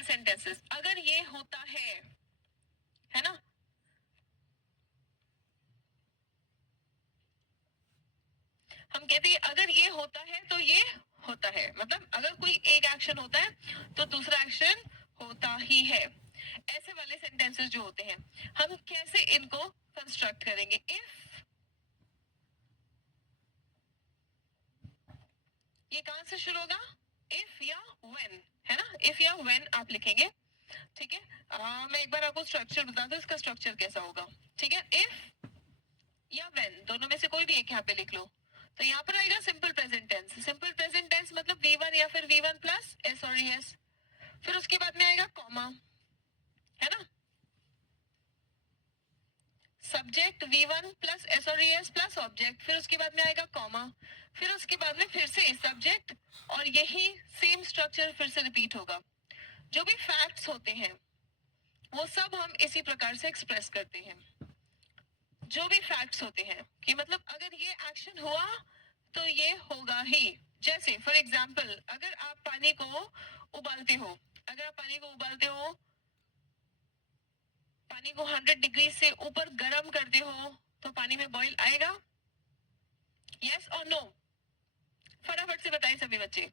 Single sentences, अगर ये होता है ना, हम कहते हैं अगर ये होता है तो ये होता है, मतलब अगर कोई एक एक्शन होता है तो दूसरा एक्शन होता ही है। ऐसे वाले सेंटेंसेस जो होते हैं, हम कैसे इनको कंस्ट्रक्ट करेंगे? इफ, ये कहां से शुरू होगा? इफ या व्हेन, है ना? इफ या व्हेन आप लिखेंगे, ठीक है। मैं एक बार आपको स्ट्रक्चर बता दूं, इसका स्ट्रक्चर कैसा होगा, ठीक है। इफ या व्हेन, दोनों में से कोई भी एक यहाँ पे लिख लो। तो यहाँ पर आएगा simple present tense. Simple present tense मतलब V1 या फिर V1 प्लस एस और एस, फिर उसके बाद में आएगा कॉमा, है ना। सब्जेक्ट V1 प्लस एस और एस प्लस ऑब्जेक्ट, फिर उसके बाद में आएगा कॉमा, फिर उसके बाद में फिर से सब्जेक्ट, और यही सेम स्ट्रक्चर फिर से रिपीट होगा। जो भी फैक्ट्स होते हैं वो सब हम इसी प्रकार से एक्सप्रेस करते हैं। जो भी फैक्ट्स होते हैं कि मतलब अगर ये एक्शन हुआ तो ये होगा ही। जैसे फॉर एग्जाम्पल, अगर आप पानी को उबालते हो, अगर आप पानी को उबालते हो, पानी को 100 डिग्री से ऊपर गर्म करते हो, तो पानी में बॉईल आएगा? यस और नो? फटाफट से बताइए सभी बच्चे।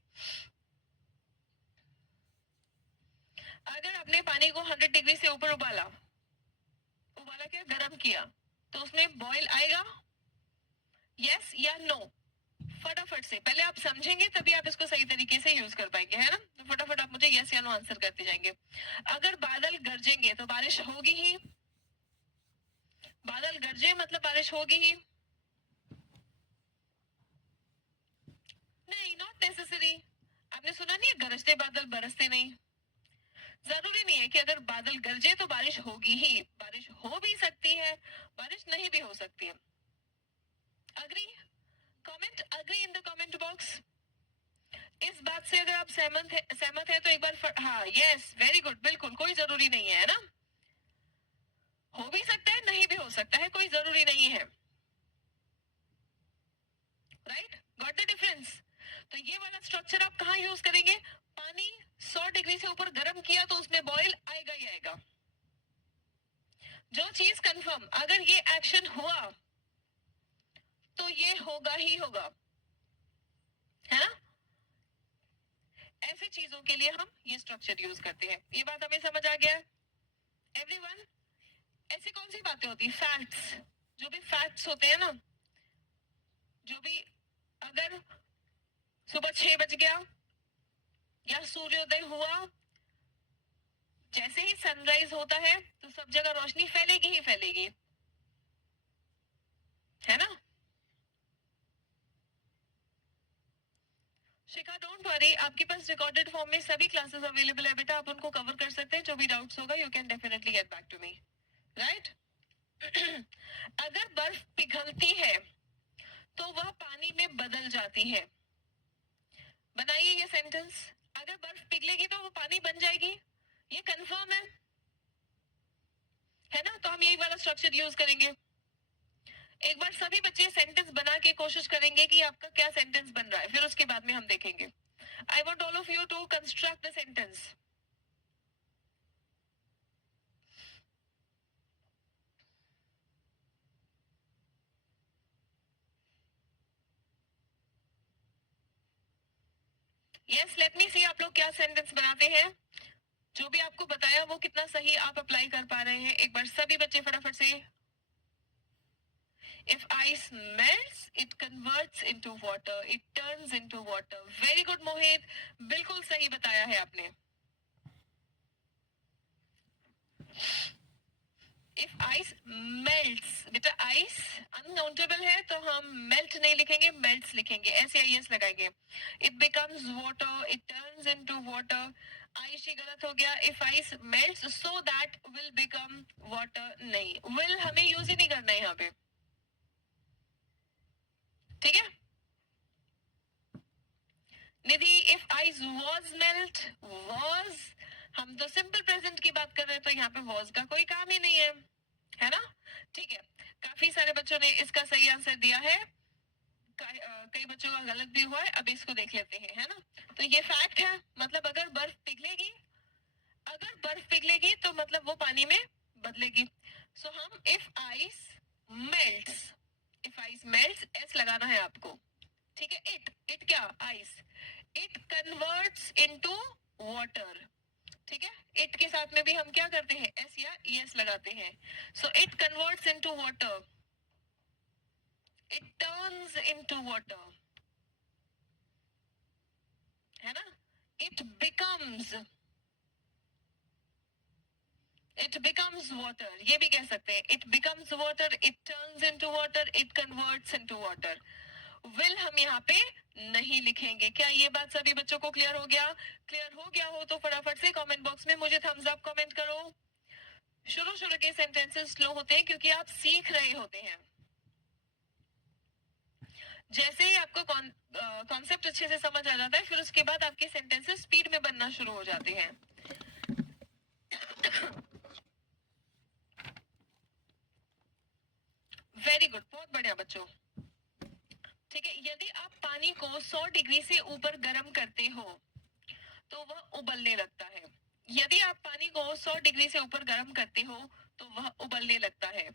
अगर आपने पानी को 100 डिग्री से ऊपर उबाला, उबाला क्या, गर्म किया, तो उसमें बॉईल आएगा? यस या नो? फटाफट से, पहले आप समझेंगे तभी आप इसको सही तरीके से यूज कर पाएंगे, है ना। तो फटाफट आप मुझे यस या नो आंसर करते जाएंगे। अगर बादल गरजेंगे तो बारिश होगी ही? बादल गरजे मतलब बारिश होगी ही? नहीं, नॉट नेसेसरी। आपने सुना नहीं है, गरजते बादल बरसते नहीं। जरूरी नहीं है कि अगर बादल गरजे तो बारिश होगी ही, बारिश हो भी सकती है, बारिश नहीं भी हो सकती है। Agree? Comment agree in the comment box. इस बात से अगर आप सहमत है तो एक बार हाँ, यस, वेरी गुड, बिल्कुल कोई जरूरी नहीं है ना। हो भी सकता है, नहीं भी हो सकता है, कोई जरूरी नहीं है। Right, got the difference? तो ये वाला स्ट्रक्चर आप कहाँ यूज करेंगे? पानी 100 डिग्री से ऊपर गर्म किया तो उसमें बॉईल आएगा ही आएगा। जो चीज कंफर्म, अगर ये एक्शन हुआ तो ये होगा ही होगा, है ना। ऐसे चीजों के लिए हम ये स्ट्रक्चर यूज करते हैं। ये बात हमें समझ आ गया है एवरीवन? ऐसी कौन सी बातें होती है? फैक्ट्स। जो भी फैक्ट्स होते हैं ना, जो भी, अगर सुबह 6 बज गया या सूर्योदय हुआ, जैसे ही सनराइज होता है तो सब जगह रोशनी फैलेगी ही फैलेगी, है ना। शिखा डोंट वरी, आपके पास रिकॉर्डेड फॉर्म में सभी क्लासेस अवेलेबल है बेटा, आप उनको कवर कर सकते हैं। जो भी डाउट्स होगा you can definitely get back to me, right. अगर बर्फ पिघलती है तो वह पानी में बदल जाती है। बनाइए ये सेंटेंस। अगर बर्फ पिघलेगी तो वो पानी बन जाएगी, ये कंफर्म है ना। तो हम यही वाला स्ट्रक्चर यूज करेंगे। एक बार सभी बच्चे सेंटेंस बना के कोशिश करेंगे कि आपका क्या सेंटेंस बन रहा है, फिर उसके बाद में हम देखेंगे। I want all of you to construct the sentence. Yes, let me see आप लोग क्या सेंटेंस बनाते हैं। जो भी आपको बताया वो कितना सही आप अप्लाई कर पा रहे हैं, एक बार सभी बच्चे फटाफट से। If ice melts, it converts into water. It turns into water. Very good, Mohit. बिल्कुल सही बताया है आपने। If ice melts, बेटा ice अनकाउंटेबल है तो हम melt नहीं लिखेंगे, melts लिखेंगे, SAIS लगाएंगे। It becomes water. It turns into water. Ice ही गलत हो गया। If ice melts so that will become water, नहीं, will हमें यूज ही नहीं करना है यहाँ पे, ठीक है। Nidhi, if ice was melt, was, हम तो सिंपल प्रेजेंट की बात कर रहे हैं तो यहाँ पे वॉज का कोई काम ही नहीं है ना। ठीक है, काफी सारे बच्चों ने इसका सही आंसर दिया है, कई बच्चों का गलत भी हुआ है। अब इसको देख लेते हैं, है ना। तो ये फैक्ट है, मतलब अगर बर्फ पिघलेगी, बर्फ पिघलेगी तो मतलब वो पानी में बदलेगी. सो हम इफ आइस मेल्ट्स एस लगाना है आपको. ठीक है. इट क्या? Ice. It converts into water. ठीक है. इट के साथ में भी हम क्या करते हैं? एस या ईएस लगाते हैं. So it converts into water. It turns into water. है ना? It becomes water. ये भी कह सकते हैं. It becomes water, it turns into water, it converts into water. Will हम यहाँ पे नहीं लिखेंगे. क्या ये बात सभी बच्चों को क्लियर हो गया? क्लियर हो गया हो तो फटाफट से कमेंट बॉक्स में मुझे थम्स अप कमेंट करो. शुरू के सेंटेंसेस स्लो होते हैं क्योंकि आप सीख रहे होते हैं. जैसे ही आपको कॉन्सेप्ट अच्छे से समझ आ जाता है फिर उसके बाद आपके सेंटेंसेस स्पीड में बनना शुरू हो जाते हैं. Very good. बहुत बढ़िया बच्चों. ठीक है. यदि आप पानी को 100 डिग्री से ऊपर गर्म करते हो तो वह उबलने लगता है. यदि आप पानी को 100 डिग्री से ऊपर गर्म करते हो तो वह उबलने लगता है.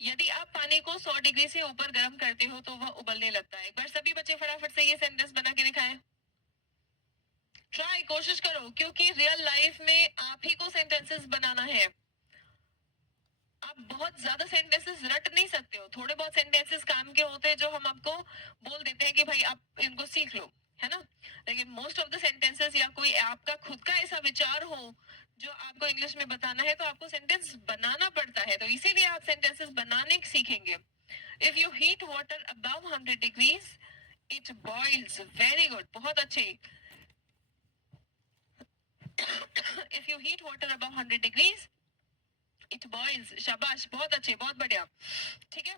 यदि आप पानी को 100 डिग्री से ऊपर गर्म करते हो तो वह उबलने लगता है. एक बार सभी बच्चे फटाफट से ये सेंटेंस बना के दिखाएं. ट्राई, कोशिश करो क्योंकि रियल लाइफ में आप ही को सेंटेंसेस बनाना है. आप बहुत ज्यादा सेंटेंसेस रट नहीं सकते हो. थोड़े बहुत सेंटेंसेस काम के होते हैं जो हम आपको बोल देते हैं कि भाई आप इनको सीख लो. है ना? लेकिन मोस्ट ऑफ द सेंटेंसेस या कोई आपका खुद का ऐसा विचार हो जो आपको इंग्लिश में बताना है तो आपको सेंटेंस बनाना पड़ता है. तो इसीलिए आप सेंटेंसेस बनाने सीखेंगे. If you heat water above 100 degrees it boils. Very good. बहुत अच्छे. If you heat water above 100 degrees it boils. शाबाश. बहुत अच्छे. बहुत बढ़िया. ठीक है.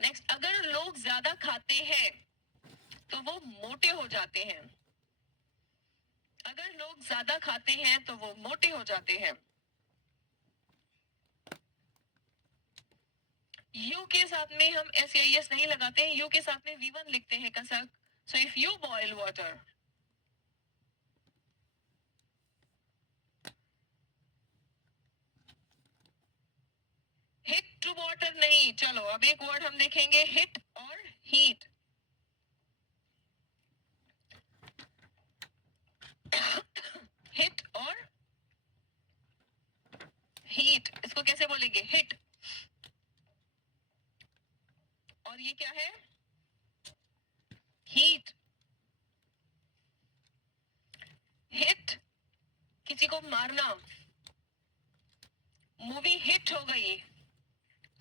नेक्स्ट. अगर लोग ज्यादा खाते हैं तो वो मोटे हो जाते हैं. अगर लोग ज्यादा खाते हैं तो वो मोटे हो जाते हैं. यू के साथ में हम एस या एस नहीं लगाते हैं. यू के साथ में V1 लिखते हैं कसक. So if you boil water. Hit to water नहीं. चलो अब एक वर्ड हम देखेंगे. हिट और हीट. हिट और हीट. इसको कैसे बोलेंगे? हिट. और ये क्या है? हीट. हिट किसी को मारना. मूवी हिट हो गई.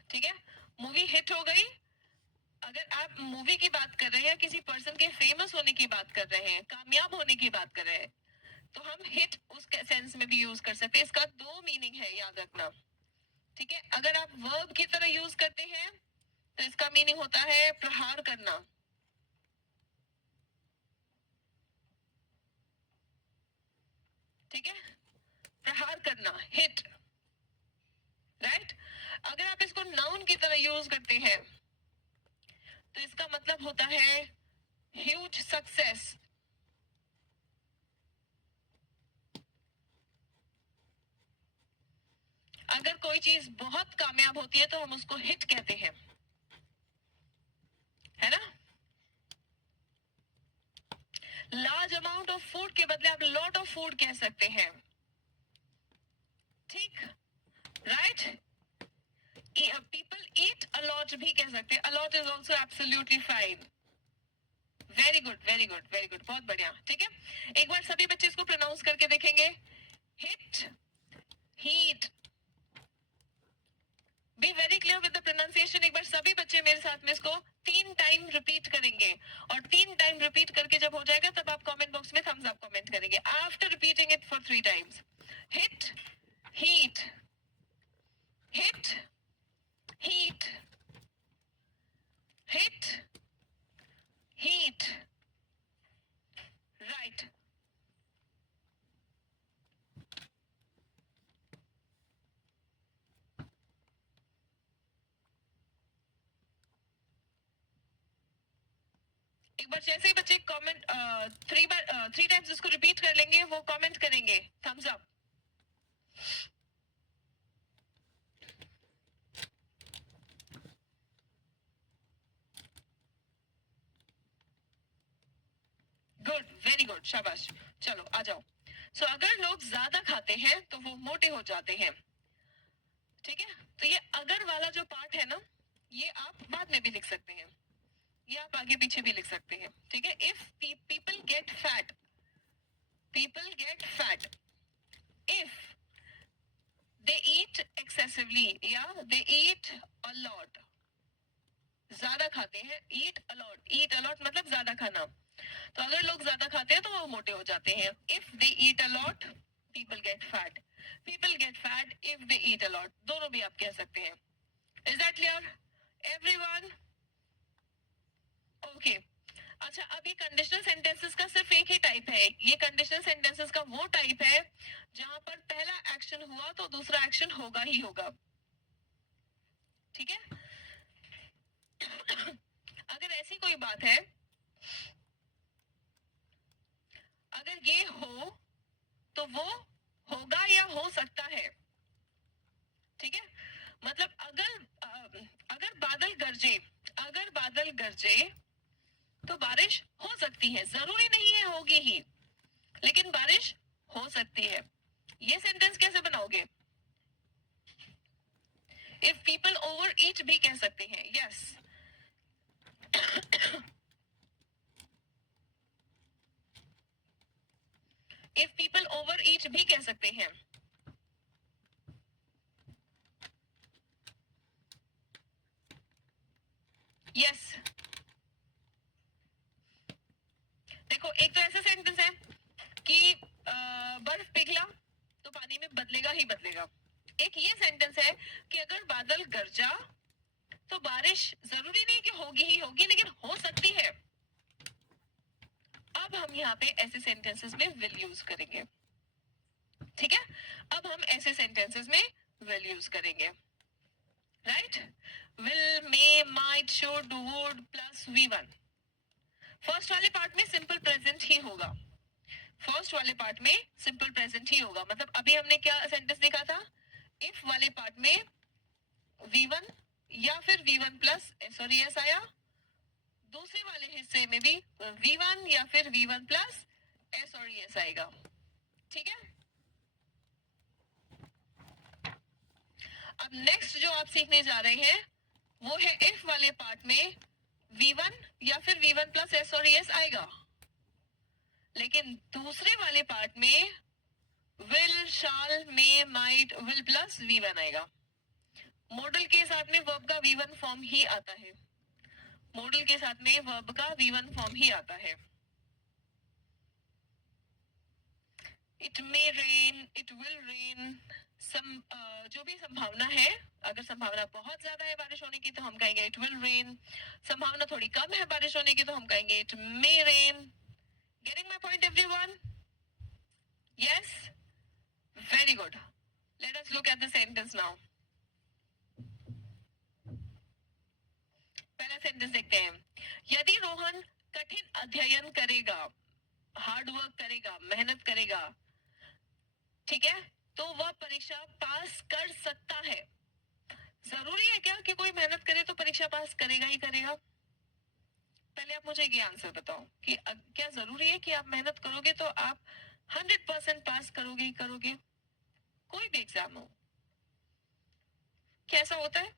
ठीक है. मूवी हिट हो गई. अगर आप मूवी की बात कर रहे हैं या किसी पर्सन के फेमस होने की बात कर रहे हैं, कामयाब होने की बात कर रहे हैं तो हम हिट उस सेंस में भी यूज कर सकते हैं. इसका दो मीनिंग है, याद रखना. ठीक है. अगर आप वर्ब की तरह यूज करते हैं तो इसका मीनिंग होता है प्रहार करना. ठीक है. प्रहार करना. हिट. राइट. अगर आप इसको नाउन की तरह यूज करते हैं तो इसका मतलब होता है ह्यूज सक्सेस. अगर कोई चीज बहुत कामयाब होती है तो हम उसको हिट कहते हैं. है ना? लार्ज अमाउंट ऑफ फूड के बदले आप लॉट ऑफ फूड कह सकते हैं. ठीक. Right. People eat a lot भी कह सकते हैं. A lot is also absolutely fine. Very good. Very good. Very good. बहुत बढ़िया. ठीक है. एक बार सभी बच्चे इसको प्रोनाउंस करके देखेंगे. Hit. Heat. Be very clear with the pronunciation. एक बार सभी बच्चे मेरे साथ में इसको 3 टाइम रिपीट करेंगे. और 3 टाइम रिपीट करके जब हो जाएगा तब आप कमेंट बॉक्स में थम्स अप कमेंट करेंगे. After repeating it for 3 times. Hit. Heat. Hit. Heat. Hit. Heat. एक बार जैसे ही बच्चे कमेंट 3 टाइम्स इसको रिपीट कर लेंगे, वो कमेंट करेंगे thumbs up. Good, very good, शाबाश। चलो आ जाओ। सो अगर लोग ज्यादा खाते हैं तो वो मोटे हो जाते हैं। ठीक है, तो ये अगर वाला जो पार्ट है ना, ये आप बाद में भी लिख सकते हैं, ये आप आगे पीछे भी लिख सकते हैं। ठीक है, if people get fat, people get fat if they eat excessively या दे ईट अ लॉट। ज्यादा खाते हैं, ईट अलॉट मतलब ज्यादा खाना। तो अगर लोग ज्यादा खाते हैं तो वो मोटे हो जाते हैं। If they eat a lot people get fat, people get fat if they eat a lot, दोनों भी आप कह सकते हैं। Is that clear everyone? Okay. अच्छा, अब ये कंडीशनल सेंटेंसेस का सिर्फ एक ही टाइप है। ये कंडीशनल सेंटेंसेस का वो टाइप है जहां पर पहला एक्शन हुआ तो दूसरा एक्शन होगा ही होगा। ठीक है, अगर ऐसी कोई बात है, अगर ये हो तो वो होगा या हो सकता है। ठीक है, मतलब अगर बादल गरजे, अगर बादल गरजे तो बारिश हो सकती है, जरूरी नहीं है होगी ही, लेकिन बारिश हो सकती है। ये सेंटेंस कैसे बनाओगे? इफ पीपल ओवर ईट भी कह सकते हैं, यस। इफ पीपल ओवर ईट भी कह सकते हैं। यस, देखो एक तो ऐसा सेंटेंस है कि बर्फ पिघला तो पानी में बदलेगा ही बदलेगा। एक ये सेंटेंस है कि अगर बादल गरजा तो बारिश जरूरी नहीं कि होगी ही होगी, लेकिन हो सकती है। अब हम यहाँ पे ऐसे सेंटेंसेस में विल यूज करेंगे। ठीक है, अब हम ऐसे सेंटेंसेस में विल यूज करेंगे। Right, will, may, might, should, would plus V1। First वाले पार्ट में सिंपल प्रेजेंट ही होगा। फर्स्ट वाले पार्ट में सिंपल प्रेजेंट ही होगा। मतलब अभी हमने क्या सेंटेंस देखा था? इफ वाले पार्ट में V1 या फिर V1 प्लस S और ES आया, दूसरे वाले हिस्से में भी V1 या फिर V1 प्लस S और ES आएगा। ठीक है, अब नेक्स्ट जो आप सीखने जा रहे हैं वो है इफ वाले पार्ट में V1 या फिर V1 प्लस S और ES आएगा, लेकिन दूसरे वाले पार्ट में will, shall, may, might, will plus V1 आएगा। मॉडल के साथ में वर्ब का V1 फॉर्म ही आता है। मॉडल के साथ में वर्ब का V1 फॉर्म ही आता है। It may rain, it will rain, जो भी संभावना है, अगर संभावना बहुत ज्यादा है बारिश होने की तो हम कहेंगे इट विल रेन। संभावना थोड़ी कम है बारिश होने की तो हम कहेंगे it may rain. Getting my point everyone? Yes, very good. Let us look at the sentence now. पहला सेंटेंस देखते हैं। यदि रोहन कठिन अध्ययन करेगा, हार्ड वर्क करेगा, मेहनत करेगा, ठीक है, तो वह परीक्षा पास कर सकता है। जरूरी है क्या कि कोई मेहनत करे तो परीक्षा पास करेगा ही करेगा? पहले आप मुझे ये आंसर बताओ कि क्या जरूरी है कि आप मेहनत करोगे तो आप 100% पास करोगे ही करोगे? कोई भी एग्जाम हो, कैसा होता है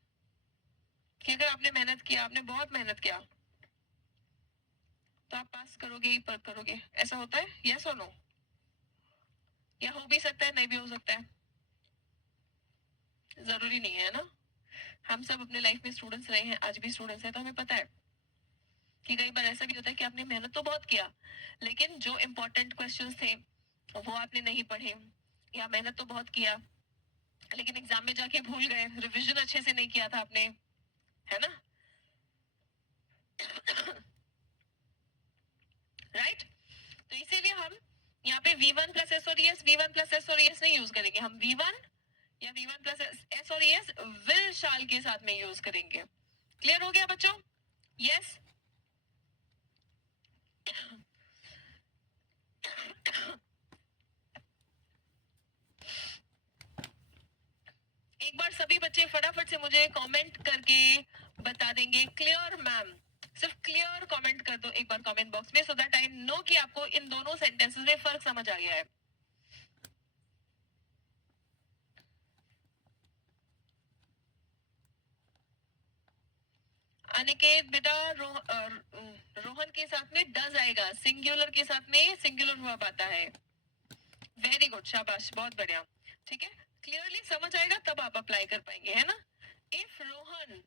कि अगर आपने मेहनत किया, आपने बहुत मेहनत किया, तो आप पास करोगे ही पर करोगे, ऐसा होता है? यस और नो? या हो भी सकता है, नहीं भी हो सकता है, जरूरी नहीं है ना। हम सब अपने लाइफ में स्टूडेंट्स रहे हैं, आज भी स्टूडेंट्स हैं, तो हमें पता है कि कई बार ऐसा भी होता है कि आपने मेहनत तो बहुत किया, लेकिन जो इम्पोर्टेंट क्वेश्चंस थे वो आपने नहीं पढ़े, या मेहनत तो बहुत किया लेकिन एग्जाम में जाके भूल गए, रिवीजन अच्छे से नहीं किया था आपने, है ना? राइट, तो इसीलिए हम यहाँ पे V1 प्लस S और ES, V1 प्लस S और ES नहीं यूज करेंगे, हम V1 या V1 प्लस S और ES विल, शाल के साथ में यूज करेंगे। क्लियर हो गया बच्चों? यस, एक बार सभी बच्चे फटाफट से मुझे कमेंट करके बता देंगे क्लियर मैम, सिर्फ क्लियर कमेंट कर दो एक बार कमेंट बॉक्स में, सो दैट आई नो कि आपको इन दोनों सेंटेंसेस में फर्क समझ आ गया है। अनिकेत बेटा रोहन के साथ में डज आएगा, सिंगुलर के साथ में सिंगुलर वर्ब आता है। वेरी गुड, शाबाश, बहुत बढ़िया। ठीक है, क्लियरली समझ आएगा तब आप अप्लाई कर पाएंगे, है ना। इफ रोहन,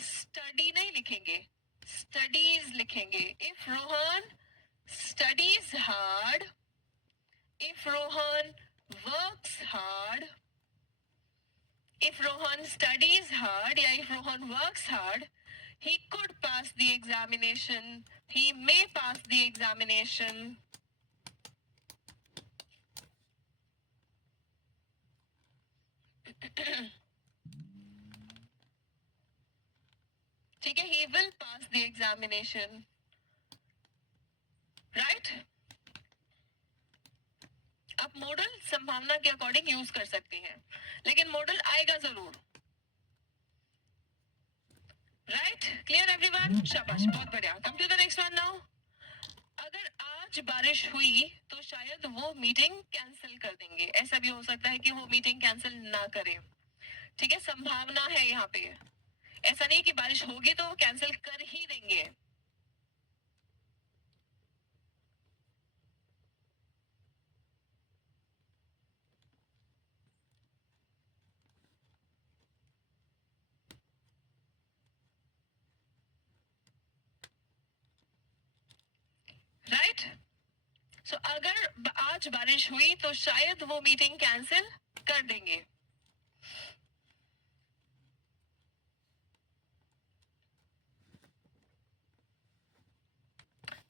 स्टडी नहीं लिखेंगे, स्टडीज लिखेंगे। If Rohan studies hard, if Rohan works hard, if Rohan studies hard, या if Rohan works hard, he could pass the examination, he may pass the examination. ठीक है, he will pass the examination, right? आप model संभावना के according use कर सकते हैं, लेकिन मॉडल आएगा जरूर। राइट, क्लियर एवरीवन, शाबाश, बहुत बढ़िया। Come to the next one now. अगर आज बारिश हुई तो शायद वो मीटिंग कैंसिल कर देंगे। ऐसा भी हो सकता है कि वो मीटिंग कैंसिल ना करें। ठीक है, संभावना है यहाँ पे, ऐसा नहीं कि बारिश होगी तो वो कैंसिल कर ही देंगे। राइट, सो अगर आज बारिश हुई तो शायद वो मीटिंग कैंसिल कर देंगे।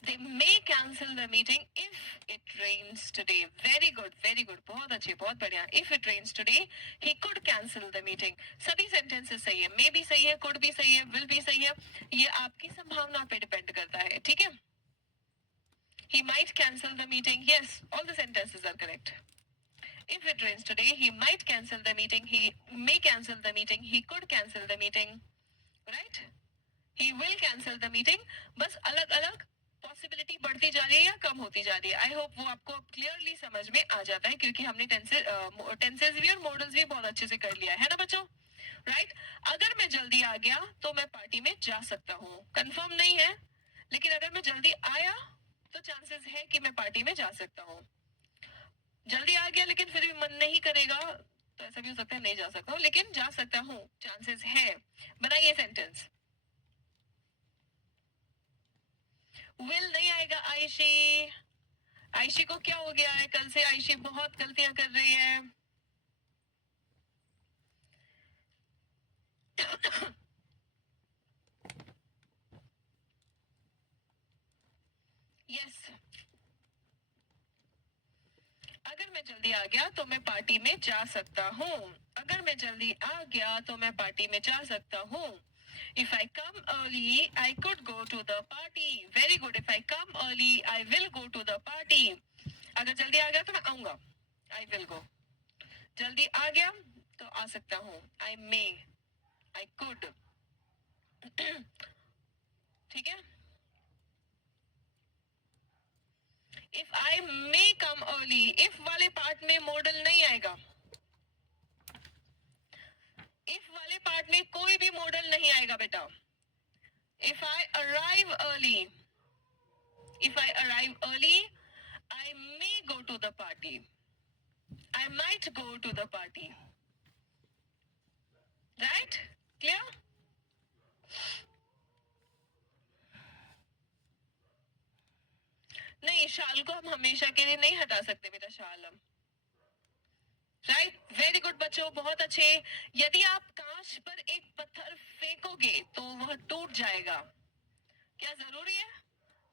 They may cancel the meeting if it rains today. Very good, very good. बहुत अच्छे, बहुत बढ़िया। If it rains today, he could cancel the meeting. सभी sentences सही है, may भी सही है, could भी सही है, will भी सही है। ये आपकी संभावना पे डिपेंड करता है, ठीक है। He might cancel the meeting. Yes, all the sentences are correct. If it rains today, he might cancel the meeting. He may cancel the meeting. He could cancel the meeting. Right? He will cancel the meeting. बस अलग अलग possibility बढ़ती जा रही है या कम होती जा रही है। आई होप वो आपको क्लियरली समझ में आ जाता है, क्योंकि हमने टेंसेस भी और मॉडल्स भी बहुत अच्छे से कर लिया है ना बच्चों। राइट, अगर मैं जल्दी आ गया तो मैं पार्टी में जा सकता हूँ। कंफर्म नहीं है, लेकिन अगर मैं जल्दी आया तो चांसेस है कि मैं पार्टी में जा सकता हूँ। जल्दी आ गया लेकिन फिर भी मन नहीं करेगा तो ऐसा भी हो सकता है नहीं जा सकता हूँ, लेकिन जा सकता हूँ, चांसेस है। बनाइए सेंटेंस। विल नहीं आएगा आयशी। आयशी को क्या हो गया है? कल से आयशी बहुत गलतियां कर रही है। यस, अगर मैं जल्दी आ गया तो मैं पार्टी में जा सकता हूँ। अगर मैं जल्दी आ गया तो मैं पार्टी में जा सकता हूँ। If I come early, I could go to the party. Very good. If I come early, I will go to the party. अगर जल्दी आ गया तो मैं आऊंगा। I will go. जल्दी आ गया तो आ सकता हूँ। I may, I could. ठीक है। If I may come early, if वाले पार्ट में मॉडल नहीं आएगा। if वाले पार्ट में कोई भी मॉडल नहीं आएगा बेटा। If I arrive early, if I arrive early, I may go to the party. I might go to the party. Right? Clear? नहीं, शाल को हम हमेशा के लिए नहीं हटा सकते बेटा, शाल हम। राइट, वेरी गुड बच्चों, बहुत अच्छे। यदि आप कांच पर एक पत्थर फेंकोगे तो वह टूट जाएगा। क्या जरूरी है?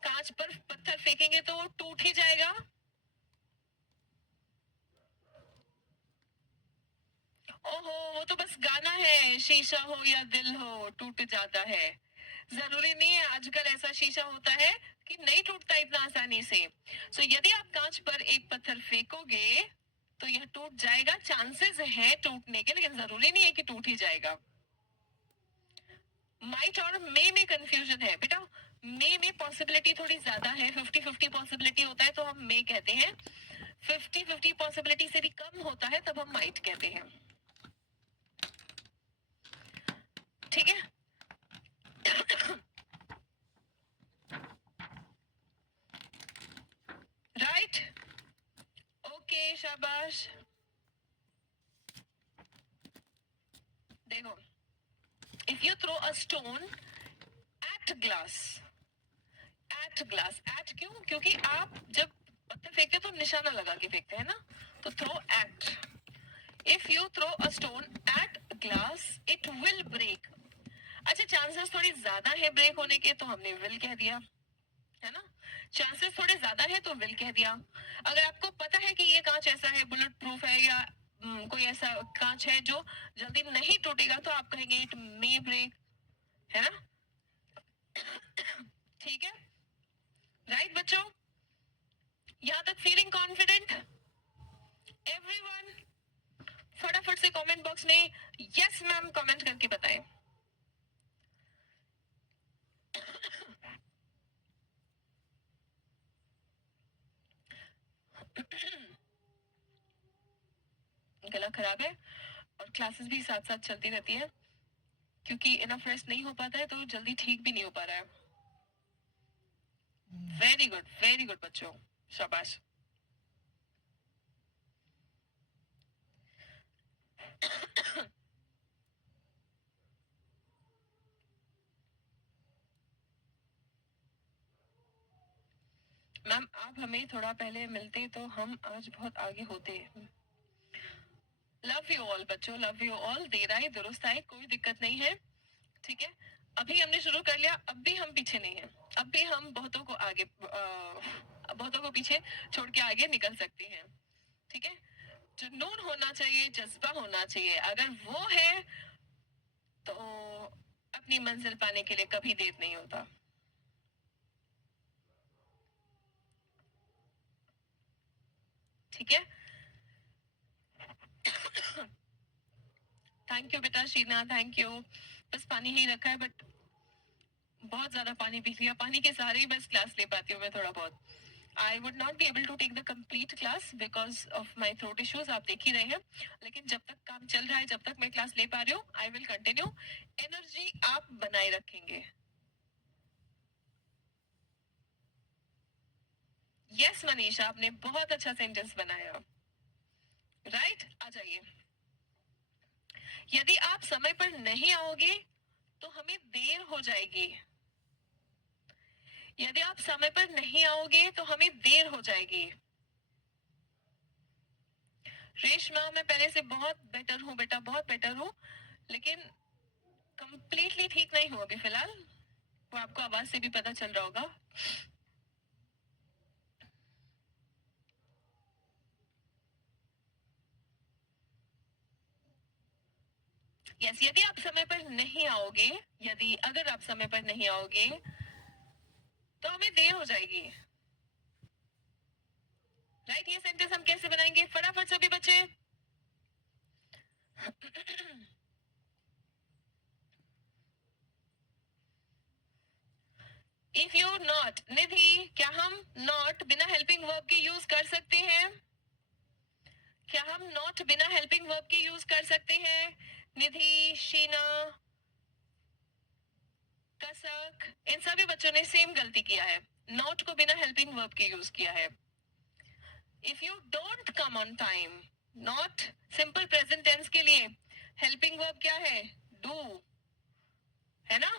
कांच पर पत्थर फेंकेंगे तो वो टूट ही जाएगा? ओहो, वो तो बस गाना है, शीशा हो या दिल हो टूट जाता है। जरूरी नहीं है, आजकल ऐसा शीशा होता है कि नहीं टूटता इतना आसानी से। सो यदि आप कांच पर एक पत्थर फेंकोगे तो यह टूट जाएगा, चांसेस है टूटने के, लेकिन जरूरी नहीं है कि टूट ही जाएगा। माइट और मे में कंफ्यूजन है बेटा, मे में पॉसिबिलिटी थोड़ी ज्यादा है, 50-50 पॉसिबिलिटी होता है तो हम मे कहते हैं, 50-50 पॉसिबिलिटी से भी कम होता है तब हम माइट कहते हैं, ठीक है। राइट, ओके, शाबाश। देखो, if you throw a stone at glass, at क्यों? क्योंकि आप जब पत्थर फेंकते तो निशाना लगा के फेंकते हैं ना, तो throw at. If you throw a stone at glass it will break. अच्छा, चांसेस थोड़ी ज्यादा है ब्रेक होने के तो हमने विल कह दिया, है ना। चांसेस थोड़े ज्यादा है तो विल कह दिया। अगर आपको पता है कि ये कांच ऐसा है, बुलेट प्रूफ है, या कोई ऐसा कांच है जो जल्दी नहीं टूटेगा, तो आप कहेंगे इट मे ब्रेक, है ना। ठीक है, राइट बच्चों, यहां तक फीलिंग कॉन्फिडेंट एवरीवन? फटाफट से कमेंट बॉक्स में यस मैम कमेंट करके बताएं। गला खराब है और क्लासेस भी साथ साथ चलती रहती है, क्योंकि इनफ रेस्ट नहीं हो पाता है तो जल्दी ठीक भी नहीं हो पा रहा है। वेरी गुड बच्चों, शाबाश। मैम आप हमें थोड़ा पहले मिलते तो हम आज बहुत आगे होते। लव यू ऑल बच्चों, लव यू ऑल। देर आए दुरुस्त आए, कोई दिक्कत नहीं है, ठीक है। अभी हमने शुरू कर लिया, अब भी हम पीछे नहीं है, अब भी हम बहुतों को आगे बहुतों को पीछे छोड़ के आगे निकल सकते हैं, ठीक है। जुनून होना चाहिए, जज्बा होना चाहिए, अगर वो है तो अपनी मंजिल पाने के लिए कभी देर नहीं होता। ठीक है, थैंक यू बेटा शीना, थैंक यू। बस पानी ही रखा है, बट बहुत ज्यादा पानी पी लिया, पानी के सहारे ही बस क्लास ले पाती हूँ मैं थोड़ा बहुत। I would not be able to take the complete class because of my throat issues, आप देख ही रहे हैं, लेकिन जब तक काम चल रहा है, जब तक मैं क्लास ले पा रही हूँ, आई विल कंटिन्यू। एनर्जी आप बनाए रखेंगे। यस मनीषा, आपने बहुत अच्छा सेंटेंस बनाया, राइट। आ जाइए। यदि आप समय पर नहीं आओगे तो हमें देर हो जाएगी। यदि आप समय पर नहीं आओगे तो हमें देर हो जाएगी। रेशमा, मैं पहले से बहुत बेटर हूँ बेटा, बहुत बेटर हूँ, लेकिन कंप्लीटली ठीक नहीं हूँ अभी फिलहाल, वो आपको आवाज से भी पता चल रहा होगा। यस, यदि आप समय पर नहीं आओगे, यदि अगर आप समय पर नहीं आओगे तो हमें देर हो जाएगी, राइट। ये सेंटेंस हम कैसे बनाएंगे, फटाफट सभी बच्चे। इफ यू नॉट, निधि, क्या हम नॉट बिना हेल्पिंग वर्ब के यूज कर सकते हैं? क्या हम नॉट बिना हेल्पिंग वर्ब के यूज कर सकते हैं? निधि, शीना, कसक, इन सभी बच्चों ने सेम गलती किया है, नॉट को बिना हेल्पिंग वर्ब के यूज किया है। If you don't come on time, not simple present tense के लिए हेल्पिंग वर्ब क्या है? डू, है ना।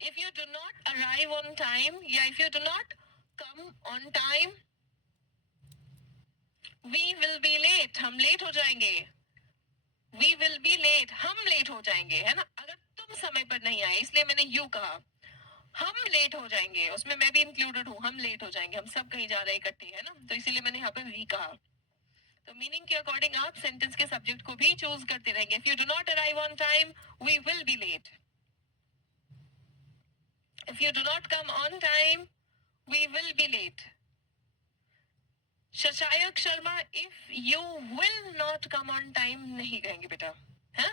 if you do not arrive on time या if you do not come on time, we will be late, हम late हो जाएंगे। we will be late, हम लेट हो जाएंगे, है ना। अगर तुम समय पर नहीं आए, इसलिए मैंने यू कहा, हम लेट हो जाएंगे, उसमें मैं भी इंक्लूडेड हूँ, हम लेट हो जाएंगे, हम सब कहीं जा रहे हैं इकट्ठे, है ना, तो इसीलिए मैंने यहाँ पे वी कहा। तो मीनिंग के अकॉर्डिंग आप सेंटेंस के सब्जेक्ट को भी चूज करते रहेंगे। If you do not arrive on time we will be late, if you do not come on time we will be late. शशायक Sharma, if you will not come on time नहीं कहेंगे बेटा, है?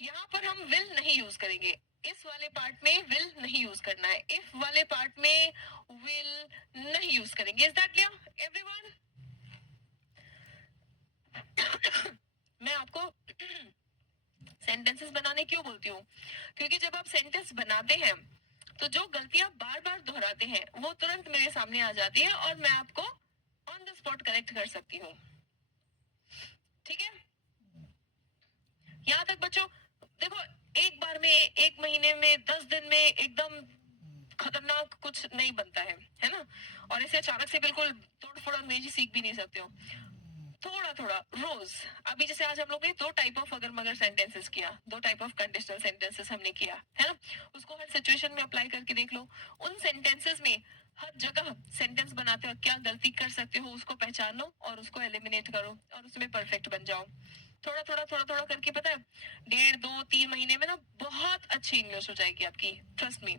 यहाँ पर हम will नहीं यूज करेंगे, इस वाले पार्ट में will नहीं यूज करना है, if वाले पार्ट में will नहीं यूज करेंगे. Is that clear, everyone? मैं आपको सेंटेंसेस बनाने क्यों बोलती हूँ? क्योंकि जब आप सेंटेंस बनाते हैं तो जो गलतियां बार बार दोहराते हैं वो तुरंत मेरे सामने आ जाती है और मैं आपको ऑन द स्पॉट करेक्ट कर सकती हूँ. ठीक है? यहाँ तक बच्चों देखो, एक बार में, एक महीने में, 10 दिन में एकदम खतरनाक कुछ नहीं बनता है ना? और इसे अचानक से बिल्कुल तोड़ फोड़ अंग्रेजी सीख भी नहीं सकते हो. थोड़ा थोड़ा रोज. अभी जैसे आज हम लोग ने 2 टाइप ऑफ अगर मगर सेंटेंसेस किया, 2 टाइप ऑफ कंडीशनल सेंटेंसेस हमने किया, है ना? उसको हर सिचुएशन में अप्लाई करके देख लो. उन सेंटेंसेस में हर जगह सेंटेंस बनाते वक्त क्या गलती कर सकते हो उसको पहचानो और उसको एलिमिनेट करो और उसमें परफेक्ट बन जाओ. थोड़ा थोड़ा थोड़ा थोड़ा करके, पता है, 1.5-2-3 महीने में ना बहुत अच्छी इंग्लिश हो जाएगी आपकी, ट्रस्ट मी.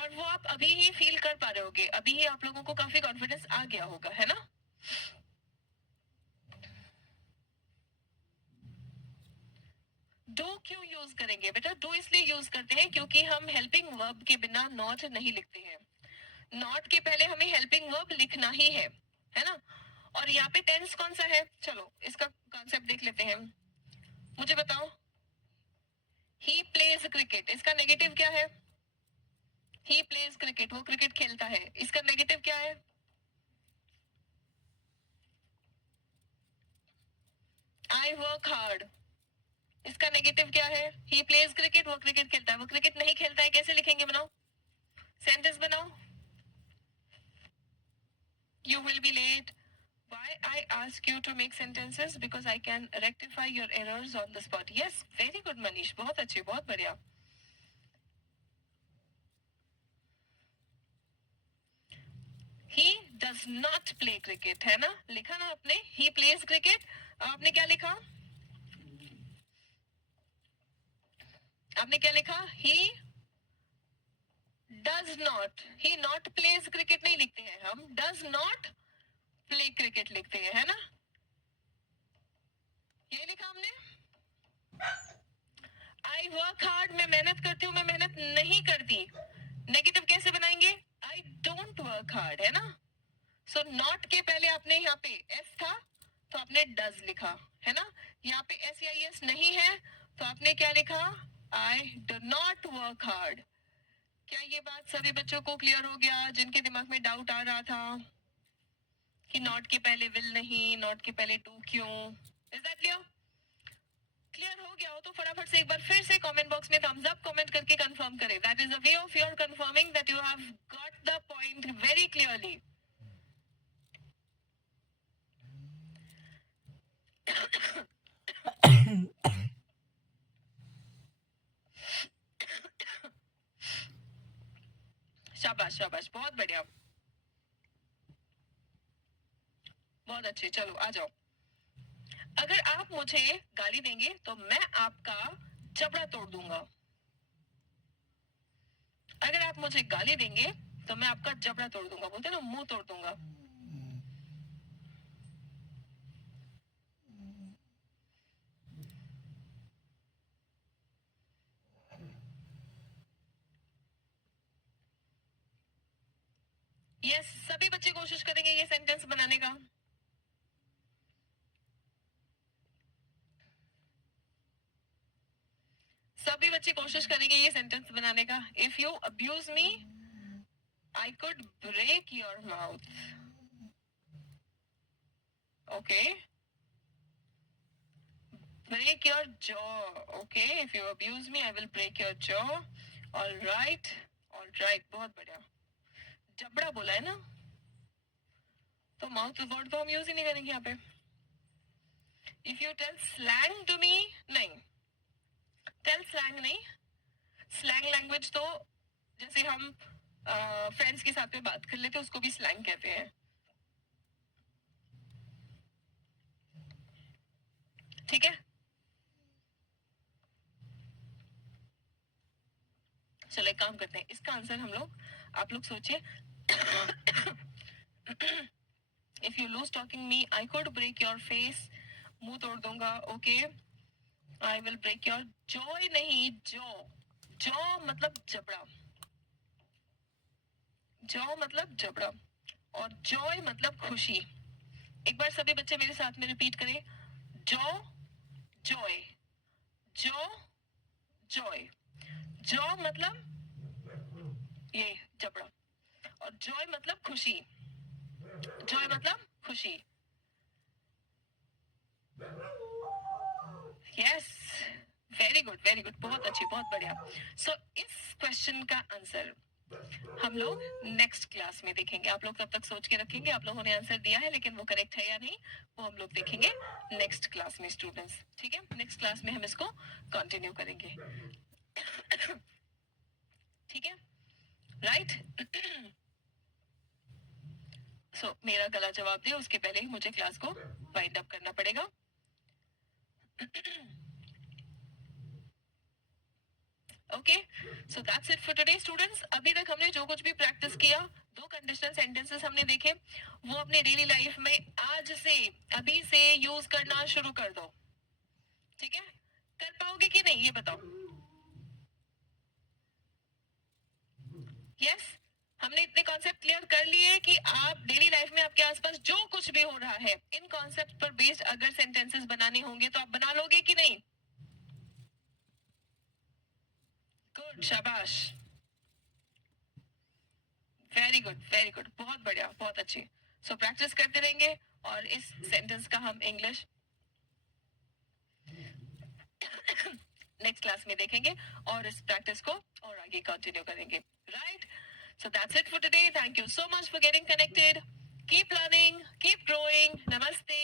और वो आप अभी ही फील कर पा रहे होगे, अभी ही आप लोगों को काफी कॉन्फिडेंस आ गया होगा, है ना? डू क्यों यूज करेंगे बेटा? डू इसलिए यूज करते हैं क्योंकि हम हेल्पिंग वर्ब के बिना नॉट नहीं लिखते हैं. नॉट के पहले हमें हेल्पिंग वर्ब लिखना ही है ना? और यहाँ पे टेंस कौन सा है? चलो इसका कॉन्सेप्ट देख लेते हैं. मुझे बताओ, ही प्लेज क्रिकेट, इसका नेगेटिव क्या है? ही प्लेज क्रिकेट, वो क्रिकेट खेलता है, इसका नेगेटिव क्या है? आई वर्क हार्ड, इसका नेगेटिव क्या है? ही प्लेज क्रिकेट, वो क्रिकेट खेलता है, वो क्रिकेट नहीं खेलता है. कैसे लिखेंगे? बनाओ, सेंटेंस बनाओ. You will be late. Why I ask you to make sentences? Because I can rectify your errors on the spot. Yes, very good Manish. बहुत अच्छे, बहुत बढ़िया. He does not play cricket, है ना? लिखा ना आपने? He plays cricket. आपने क्या लिखा? आपने क्या लिखा? He does not. He not plays cricket नहीं लिखते हैं हम. Does not play cricket लिखते हैं, है ना? ये लिखा हमने. I work hard, मैं मेहनत करती हूँ, मैं मेहनत नहीं करती. नेगेटिव कैसे बनाएंगे? I don't work hard, है ना? सो नॉट के पहले आपने यहाँ पे एस था तो आपने डज लिखा, है ना? यहाँ पे एस या एस नहीं है तो आपने क्या लिखा? I do not work hard. क्या ये बात सभी बच्चों को क्लियर हो गया जिनके दिमाग में डाउट आ रहा था कि नॉट के पहले विल नहीं, नॉट के पहले डू क्यों? Is that clear? क्लियर हो गया हो तो फटाफट से एक बार फिर से कमेंट बॉक्स में थम्स अप कमेंट करके कंफर्म करें. That is a way of your confirming that you have got the point very clearly. शाबाश शाबाश, बहुत बढ़िया, बहुत अच्छे. चलो आ जाओ. अगर आप मुझे गाली देंगे तो मैं आपका जबड़ा तोड़ दूंगा. अगर आप मुझे गाली देंगे तो मैं आपका जबड़ा तोड़ दूंगा, बोलते ना, मुंह तोड़ दूंगा. यस, सभी बच्चे कोशिश करेंगे ये सेंटेंस बनाने का. सभी बच्चे कोशिश करेंगे ये सेंटेंस बनाने का. If you abuse me I could break your mouth. Okay, break your jaw. Okay, if you abuse me I will break your jaw. All right, all right, बहुत बढ़िया. जबड़ा बोला है ना, तो माउथ वर्ड तो हम यूज ही नहीं करेंगे यहाँ पे. If you tell slang to me, नहीं, टेल स्लैंग नहीं. स्लैंग लैंग्वेज तो जैसे हम फ्रेंड्स के साथ में बात कर लेते हैं उसको भी स्लैंग कहते हैं. ठीक है, चलो एक काम करते हैं, इसका आंसर हम लोग आप लोग सोचिए, if you loose talking me I could break your face, मुंह तोड़ दूंगा, okay, I will break your joy, नहीं जॉ, जॉ मतलब जबड़ा, जॉ मतलब जबड़ा, और जॉय मतलब खुशी। एक बार सभी बच्चे मेरे साथ में रिपीट करें, jaw Joy, jaw Joy. Jaw मतलब ये जबड़ा, और जॉय मतलब खुशी, जॉय मतलब खुशी। Yes, very good very good, बहुत अच्छी, बहुत बढ़िया। सो इस क्वेश्चन का आंसर हम लोग नेक्स्ट क्लास में देखेंगे। आप लोग तब तक सोच के रखेंगे, आप लोगों ने आंसर दिया है लेकिन वो करेक्ट है या नहीं, वो हम लोग देखेंगे नेक्स्ट क्लास में स्टूडेंट्स। ठीक है, नेक्स्ट क्लास में हम इसको कंटिन्यू करेंगे। ठीक है, राइट। सो मेरा गला जवाब दे उसके पहले ही मुझे क्लास को वाइंड अप करना पड़ेगा। Okay, so that's it for today students. अभी तक हमने जो कुछ भी प्रैक्टिस किया, दो कंडीशनल सेंटेंसेस हमने देखे, वो अपने डेली लाइफ में आज से, अभी से यूज करना शुरू कर दो। ठीक है, कर पाओगे कि नहीं ये बताओ। यस, हमने इतने कॉन्सेप्ट क्लियर कर लिए कि आप डेली लाइफ में आपके आसपास जो कुछ भी हो रहा है, इन कॉन्सेप्ट पर बेस्ड अगर सेंटेंसेस बनाने होंगे तो आप बना लोगे कि नहीं। गुड, शाबाश, वेरी गुड वेरी गुड, बहुत बढ़िया, बहुत अच्छी। सो प्रैक्टिस करते रहेंगे और इस सेंटेंस का हम इंग्लिश नेक्स्ट क्लास में देखेंगे और इस प्रैक्टिस को और आगे कंटिन्यू करेंगे, right. So that's it for today, thank you so much for getting connected, keep learning, keep growing, नमस्ते।